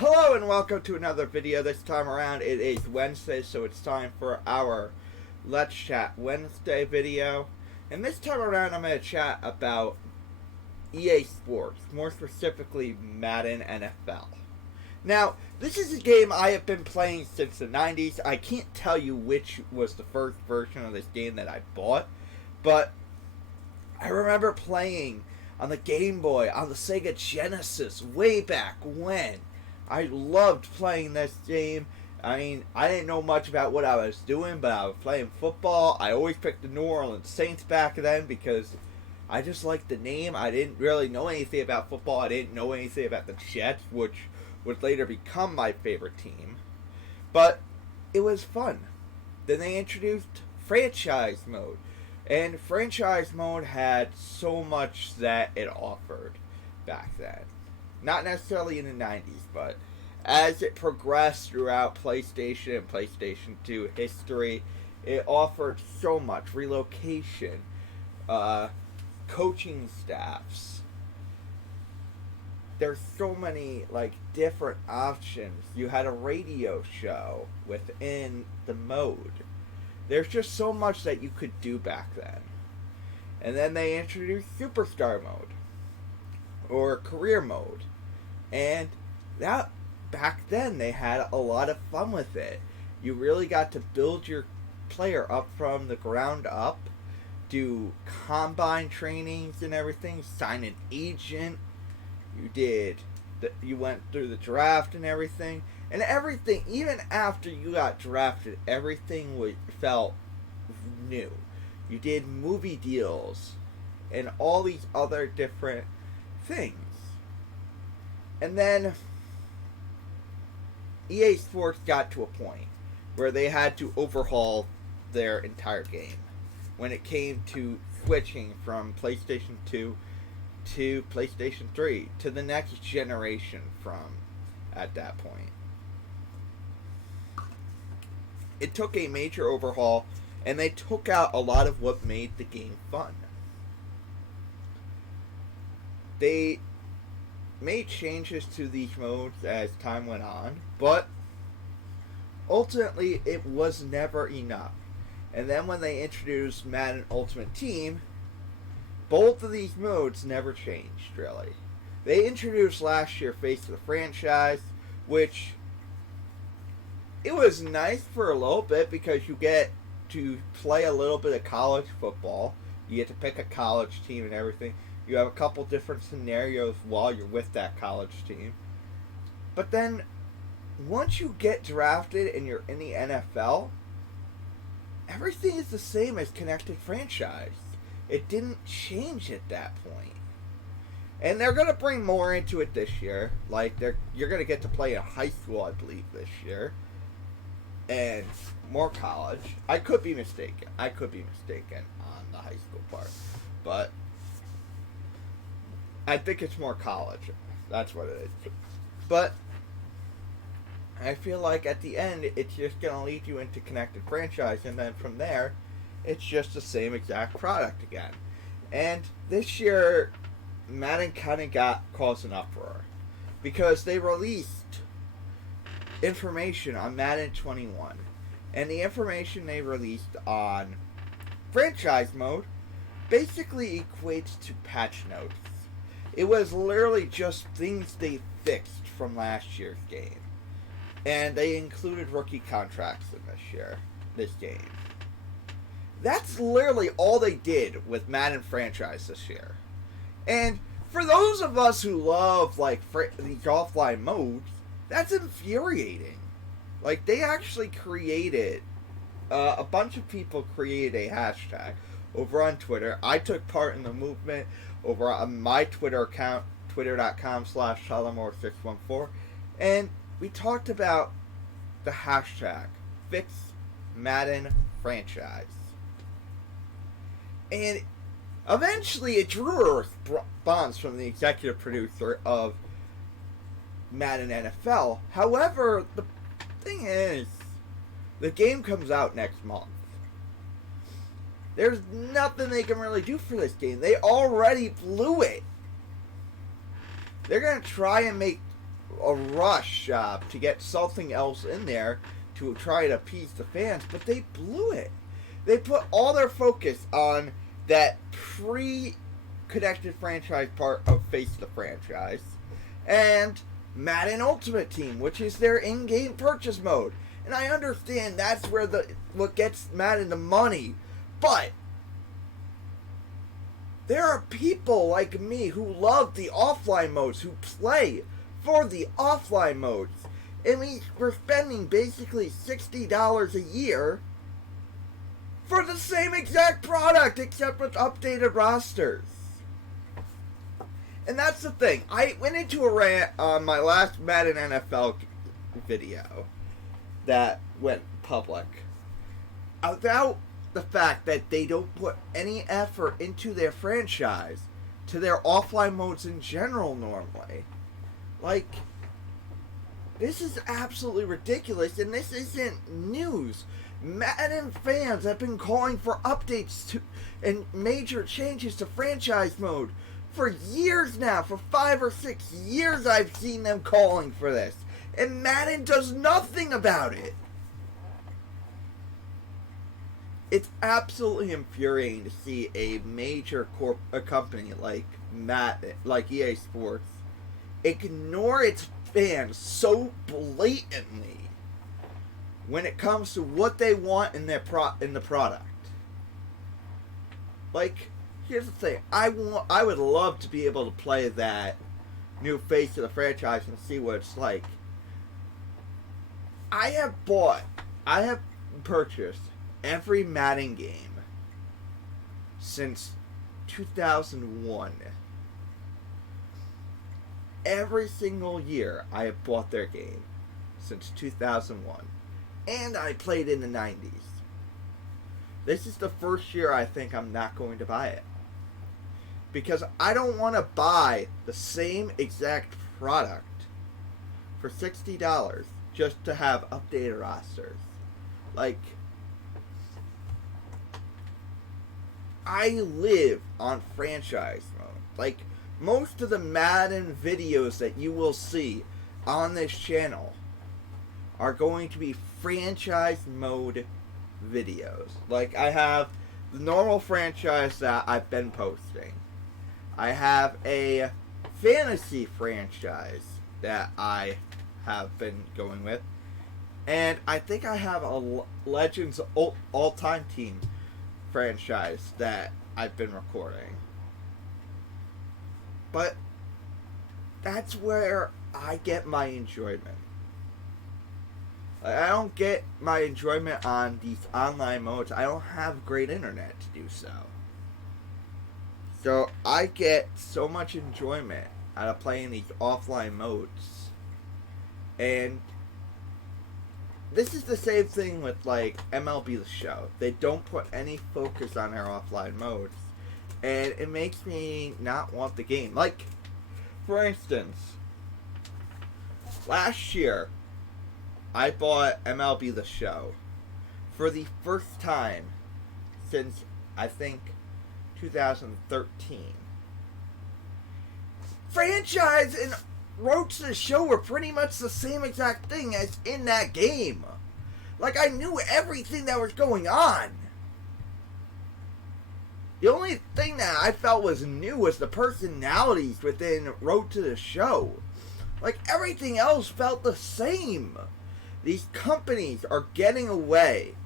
Hello and welcome to another video. This time around it is Wednesday, so it's time for our Let's Chat Wednesday video. And this time around I'm going to chat about EA Sports, more specifically Madden NFL. Now, this is a game I have been playing since the 90s. I can't tell you which was the first version of this game that I bought, but I remember playing on the Game Boy, on the Sega Genesis, way back when. I loved playing this game. I mean, I didn't know much about what I was doing, but I was playing football. I always picked the New Orleans Saints back then because I just liked the name. I didn't really know anything about football. I didn't know anything about the Jets, which would later become my favorite team. But it was fun. Then they introduced franchise mode. And franchise mode had so much that it offered back then. Not necessarily in the 90s, but as it progressed throughout PlayStation and PlayStation 2 history, it offered so much. Relocation, coaching staffs. There's so many different options. You had a radio show within the mode. There's just so much that you could do back then. And then they introduced Superstar mode, or career mode. And that back then they had a lot of fun with it. You really got to build your player up from the ground up, do combine trainings and everything, sign an agent. You went through the draft and everything. And everything, even after you got drafted, everything felt new. You did movie deals and all these other different things. And then EA Sports got to a point where they had to overhaul their entire game when it came to switching from PlayStation 2 to PlayStation 3 to the next generation from at that point. It took a major overhaul, and they took out a lot of what made the game fun. They made changes to these modes as time went on, but ultimately it was never enough. And then when they introduced Madden Ultimate Team, both of these modes never changed, really. They introduced last year Face of the Franchise, which it was nice for a little bit because you get to play a little bit of college football. You get to pick a college team and everything. You have a couple different scenarios while you're with that college team. But then, once you get drafted and you're in the NFL, everything is the same as Connected Franchise. It didn't change at that point. And they're going to bring more into it this year. You're going to get to play in high school, I believe, this year. And more college. I could be mistaken on the high school part. But I think it's more college. That's what it is. But I feel like at the end, it's just going to lead you into Connected Franchise. And then from there, it's just the same exact product again. And this year, Madden kind of caused an uproar. Because they released information on Madden 21. And the information they released on franchise mode basically equates to patch notes. It was literally just things they fixed from last year's game. And they included rookie contracts in this game. That's literally all they did with Madden franchise this year. And for those of us who love these offline modes, that's infuriating. They actually created, a bunch of people created a hashtag over on Twitter. I took part in the movement over on my Twitter account, twitter.com/Salamore614, and we talked about the hashtag Fix Madden Franchise. And eventually it drew a response from the executive producer of Madden NFL. However, the thing is, the game comes out next month. There's nothing they can really do for this game. They already blew it. They're going to try and make a rush to get something else in there to try to appease the fans, but they blew it. They put all their focus on that pre-connected franchise part of Face the Franchise and Madden Ultimate Team, which is their in-game purchase mode. And I understand that's where what gets Madden the money, but there are people like me who love the offline modes, who play for the offline modes. And we're spending basically $60 a year for the same exact product, except with updated rosters. And that's the thing. I went into a rant on my last Madden NFL video that went public about the fact that they don't put any effort into their franchise, to their offline modes in general normally. Like, this is absolutely ridiculous, and this isn't news. Madden fans have been calling for updates to and major changes to franchise mode for years now. For 5 or 6 years I've seen them calling for this, and Madden does nothing about it. It's absolutely infuriating to see a major company like EA Sports ignore its fans so blatantly when it comes to what they want in the product. Like, here's the thing: I would love to be able to play that new face of the franchise and see what it's like. I have purchased every Madden game since 2001. Every single year I have bought their game since 2001. And I played in the 90s. This is the first year I think I'm not going to buy it. Because I don't want to buy the same exact product for $60 just to have updated rosters. Like, I live on franchise mode. Like, most of the Madden videos that you will see on this channel are going to be franchise mode videos. Like, I have the normal franchise that I've been posting. I have a fantasy franchise that I have been going with. And I think I have a Legends all-time team franchise that I've been recording. But that's where I get my enjoyment. I don't get my enjoyment on these online modes. I don't have great internet to do so. So I get so much enjoyment out of playing these offline modes. And this is the same thing with, like, MLB The Show. They don't put any focus on their offline modes. And it makes me not want the game. Like, for instance, last year, I bought MLB The Show for the first time since, I think, 2013. Franchise and Road to the Show were pretty much the same exact thing as in that game. Like, I knew everything that was going on. The only thing that I felt was new was the personalities within Road to the Show. Like, everything else felt the same. These companies are getting away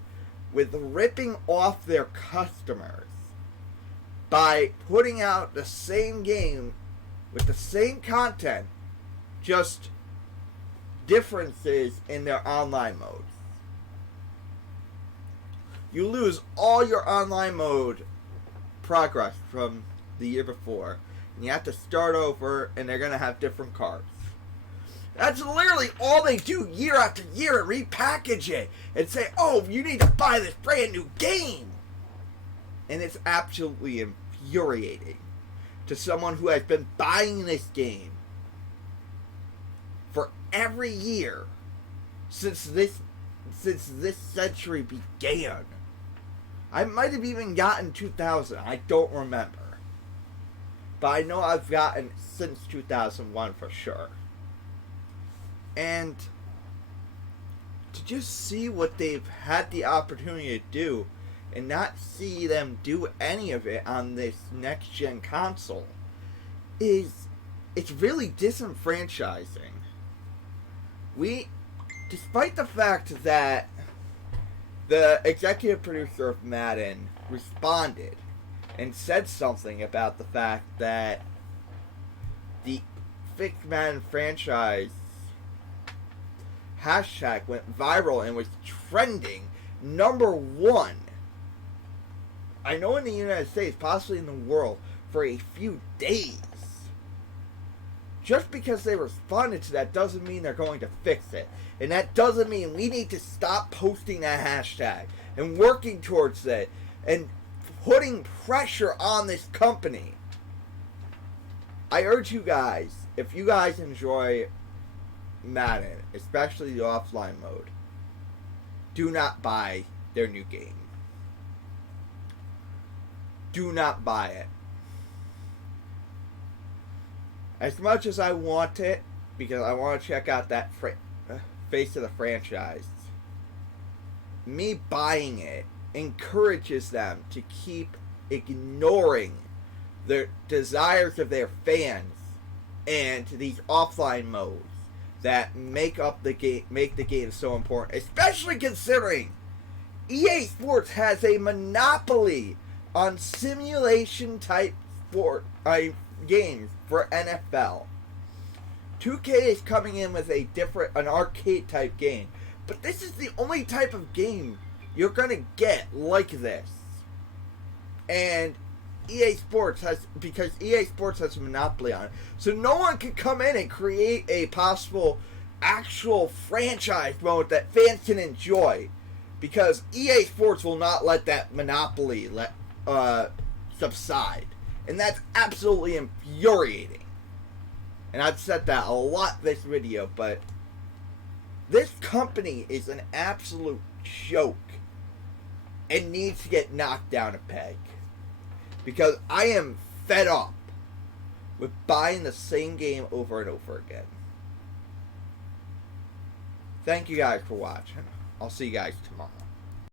with ripping off their customers by putting out the same game with the same content, just differences in their online modes. You lose all your online mode progress from the year before, and you have to start over, and they're going to have different cards. That's literally all they do year after year, repackage it and say, oh, you need to buy this brand new game. And it's absolutely infuriating to someone who has been buying this game for every year since this century began. I might have even gotten 2000. I don't remember. But I know I've gotten since 2001 for sure. And to just see what they've had the opportunity to do and not see them do any of it on this next gen console it's really disenfranchising. Despite the fact that the executive producer of Madden responded and said something about the fact that the fixed Madden franchise hashtag went viral and was trending #1. I know in the United States, possibly in the world, for a few days. Just because they responded to that doesn't mean they're going to fix it. And that doesn't mean we need to stop posting that hashtag and working towards it and putting pressure on this company. I urge you guys, if you guys enjoy Madden, especially the offline mode, do not buy their new game. Do not buy it. As much as I want it, because I want to check out that face of the franchise, me buying it encourages them to keep ignoring the desires of their fans and these offline modes that make the game so important, especially considering EA Sports has a monopoly on simulation type games for NFL. 2K is coming in with an arcade type game, but this is the only type of game you're gonna get like this. And because EA Sports has a monopoly on it, so no one can come in and create a possible actual franchise mode that fans can enjoy, because EA Sports will not let that monopoly subside. And that's absolutely infuriating. And I've said that a lot this video, but this company is an absolute joke and needs to get knocked down a peg. Because I am fed up with buying the same game over and over again. Thank you guys for watching. I'll see you guys tomorrow.